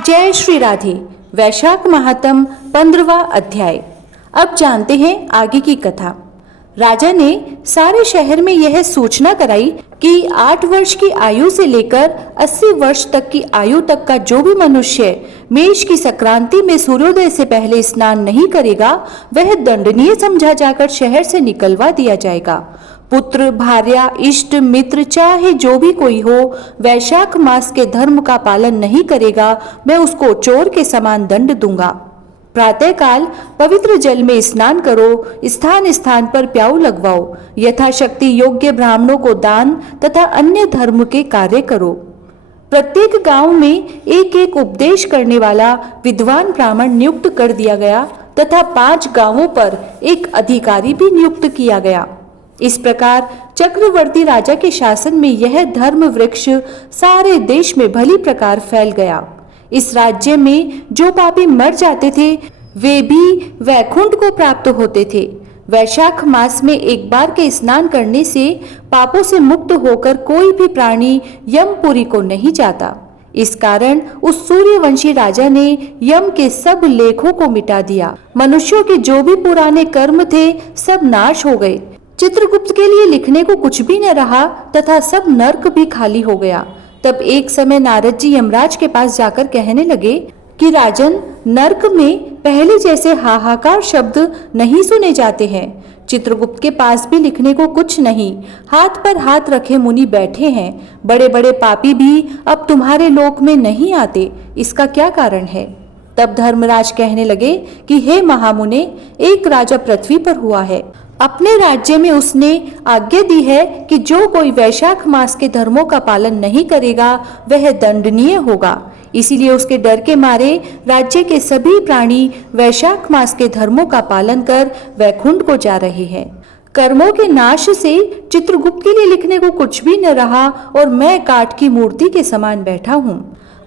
जय श्री राधे। वैशाख महात्म 15वां अध्याय। अब जानते हैं आगे की कथा। राजा ने सारे शहर में यह सूचना कराई कि 8 वर्ष की आयु से लेकर 80 वर्ष तक की आयु तक का जो भी मनुष्य मेष की संक्रांति में सूर्योदय से पहले स्नान नहीं करेगा, वह दंडनीय समझा जाकर शहर से निकलवा दिया जाएगा। पुत्र, भार्या, इष्ट मित्र, चाहे जो भी कोई हो, वैशाख मास के धर्म का पालन नहीं करेगा, मैं उसको चोर के समान दंड दूंगा। प्रातःकाल पवित्र जल में स्नान करो, स्थान स्थान पर प्याऊ लगवाओ, यथाशक्ति योग्य ब्राह्मणों को दान तथा अन्य धर्म के कार्य करो। प्रत्येक गांव में एक एक उपदेश करने वाला विद्वान ब्राह्मण नियुक्त कर दिया गया तथा 5 गांवों पर एक अधिकारी भी नियुक्त किया गया। इस प्रकार चक्रवर्ती राजा के शासन में यह धर्म वृक्ष सारे देश में भली प्रकार फैल गया। इस राज्य में जो पापी मर जाते थे वे भी वैकुंठ को प्राप्त होते थे। वैशाख मास में एक बार के स्नान करने से पापों से मुक्त होकर कोई भी प्राणी यमपुरी को नहीं जाता। इस कारण उस सूर्यवंशी राजा ने यम के सब लेखों को मिटा दिया। मनुष्यों के जो भी पुराने कर्म थे सब नाश हो गए। चित्रगुप्त के लिए लिखने को कुछ भी न रहा तथा सब नर्क भी खाली हो गया। तब एक समय नारद जी यमराज के पास जाकर कहने लगे कि राजन, नर्क में पहले जैसे हाहाकार शब्द नहीं सुने जाते हैं। चित्रगुप्त के पास भी लिखने को कुछ नहीं, हाथ पर हाथ रखे मुनि बैठे हैं। बड़े बड़े पापी भी अब तुम्हारे लोक में नहीं आते, इसका क्या कारण है? तब धर्मराज कहने लगे कि हे महामुने, एक राजा पृथ्वी पर हुआ है। अपने राज्य में उसने आज्ञा दी है कि जो कोई वैशाख मास के धर्मों का पालन नहीं करेगा वह दंडनीय होगा। इसीलिए उसके डर के मारे राज्य के सभी प्राणी वैशाख मास के धर्मों का पालन कर वैकुंठ को जा रहे हैं। कर्मों के नाश से चित्रगुप्त के लिए लिखने को कुछ भी न रहा और मैं काठ की मूर्ति के समान बैठा हूँ।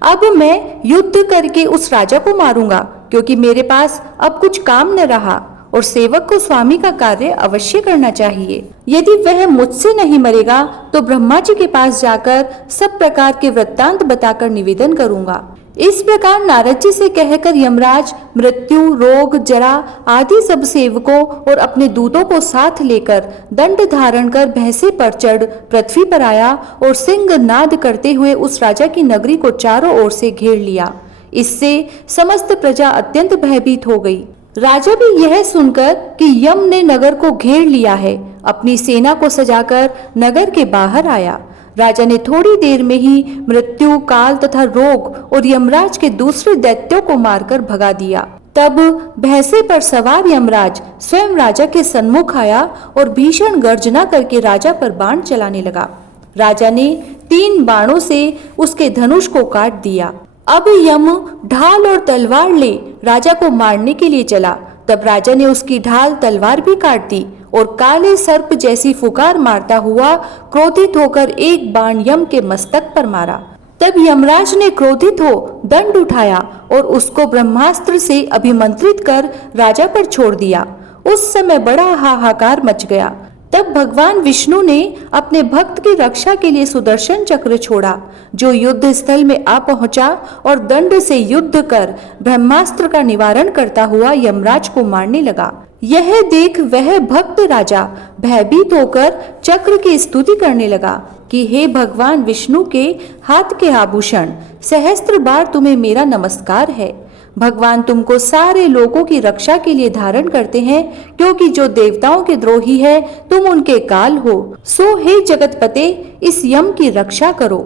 अब मैं युद्ध करके उस राजा को मारूंगा, क्योंकि मेरे पास अब कुछ काम न रहा और सेवक को स्वामी का कार्य अवश्य करना चाहिए। यदि वह मुझसे नहीं मरेगा तो ब्रह्मा जी के पास जाकर सब प्रकार के वृत्तांत बताकर निवेदन करूंगा। इस प्रकार नारद जी से कहकर यमराज मृत्यु, रोग, जरा आदि सब सेवकों और अपने दूतों को साथ लेकर दंड धारण कर भैंसे पर चढ़ पृथ्वी पर आया और सिंह नाद करते हुए उस राजा की नगरी को चारों ओर से घेर लिया। इससे समस्त प्रजा अत्यंत भयभीत हो गई। राजा भी यह सुनकर कि यम ने नगर को घेर लिया है, अपनी सेना को सजाकर नगर के बाहर आया। राजा ने थोड़ी देर में ही मृत्यु, काल तथा रोग और यमराज के दूसरे दैत्यों को मारकर भगा दिया। तब भैंसे पर सवार यमराज स्वयं राजा के सन्मुख आया और भीषण गर्जना करके राजा पर बाण चलाने लगा। राजा ने 3 बाणों से उसके धनुष को काट दिया। अब यम ढाल और तलवार ले राजा को मारने के लिए चला। तब राजा ने उसकी ढाल तलवार भी काट दी और काले सर्प जैसी फुकार मारता हुआ क्रोधित होकर एक बाण यम के मस्तक पर मारा। तब यमराज ने क्रोधित हो दंड उठाया और उसको ब्रह्मास्त्र से अभिमंत्रित कर राजा पर छोड़ दिया। उस समय बड़ा हाहाकार मच गया। तब भगवान विष्णु ने अपने भक्त की रक्षा के लिए सुदर्शन चक्र छोड़ा, जो युद्ध स्थल में आ पहुंचा और दंड से युद्ध कर ब्रह्मास्त्र का निवारण करता हुआ यमराज को मारने लगा। यह देख वह भक्त राजा भयभीत होकर चक्र की स्तुति करने लगा कि हे भगवान विष्णु के हाथ के आभूषण, सहस्त्र बार तुम्हें मेरा नमस्कार है। भगवान तुमको सारे लोगों की रक्षा के लिए धारण करते हैं, क्योंकि जो देवताओं के द्रोही है तुम उनके काल हो। सो हे जगतपते, इस यम की रक्षा करो।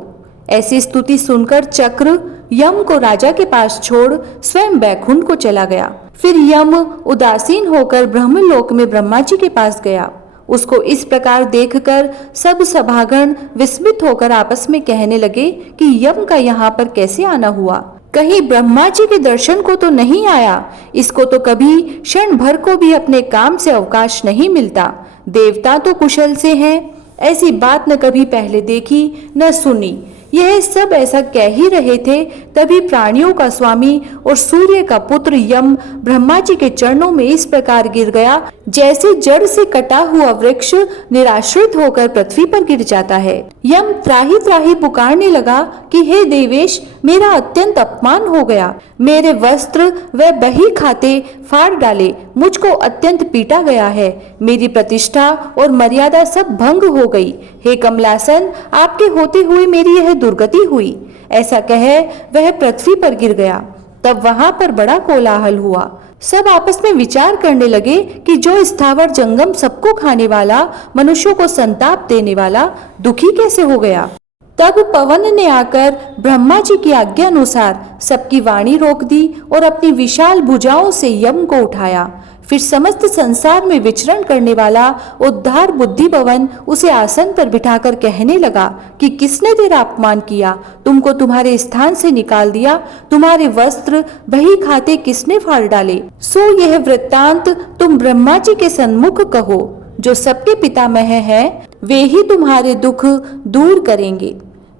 ऐसी स्तुति सुनकर चक्र यम को राजा के पास छोड़ स्वयं वैकुंठ को चला गया। फिर यम उदासीन होकर ब्रह्मलोक में ब्रह्मा जी के पास गया। उसको इस प्रकार देखकर सब सभागण विस्मित होकर आपस में कहने लगे कि यम का यहाँ पर कैसे आना हुआ? कहीं ब्रह्मा जी के दर्शन को तो नहीं आया? इसको तो कभी क्षण भर को भी अपने काम से अवकाश नहीं मिलता। देवता तो कुशल से हैं, ऐसी बात न कभी पहले देखी न सुनी। यह सब ऐसा कह ही रहे थे, तभी प्राणियों का स्वामी और सूर्य का पुत्र यम ब्रह्मा जी के चरणों में इस प्रकार गिर गया जैसे जड़ से कटा हुआ वृक्ष निराश्रित होकर पृथ्वी पर गिर जाता है। यम त्राही त्राही पुकारने लगा कि हे देवेश, मेरा अत्यंत अपमान हो गया। मेरे वस्त्र व बही खाते फाड़ डाले, मुझको अत्यंत पीटा गया है। मेरी प्रतिष्ठा और मर्यादा सब भंग हो गई। हे कमलासन, आपके होते हुए मेरी यह दुर्गति हुई। ऐसा कह वह पृथ्वी पर गिर गया। तब वहां पर बड़ा कोलाहल हुआ। सब आपस में विचार करने लगे कि जो स्थावर जंगम सबको खाने वाला, मनुष्यों को संताप देने वाला, दुखी कैसे हो गया। तब पवन ने आकर ब्रह्मा जी की आज्ञा अनुसार सबकी वाणी रोक दी और अपनी विशाल भुजाओं से यम को उठाया। फिर समस्त संसार में विचरण करने वाला उद्धार बुद्धि पवन उसे आसन पर बिठाकर कहने लगा कि किसने तेरा अपमान किया, तुमको तुम्हारे स्थान से निकाल दिया, तुम्हारे वस्त्र बही खाते किसने फाड़ डाले। सो यह वृत्तांत तुम ब्रह्मा जी के सन्मुख कहो। जो सबके पितामह हैं, वे ही तुम्हारे दुख दूर करेंगे।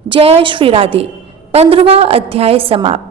जय श्री राधे। 15वां अध्याय समाप्त।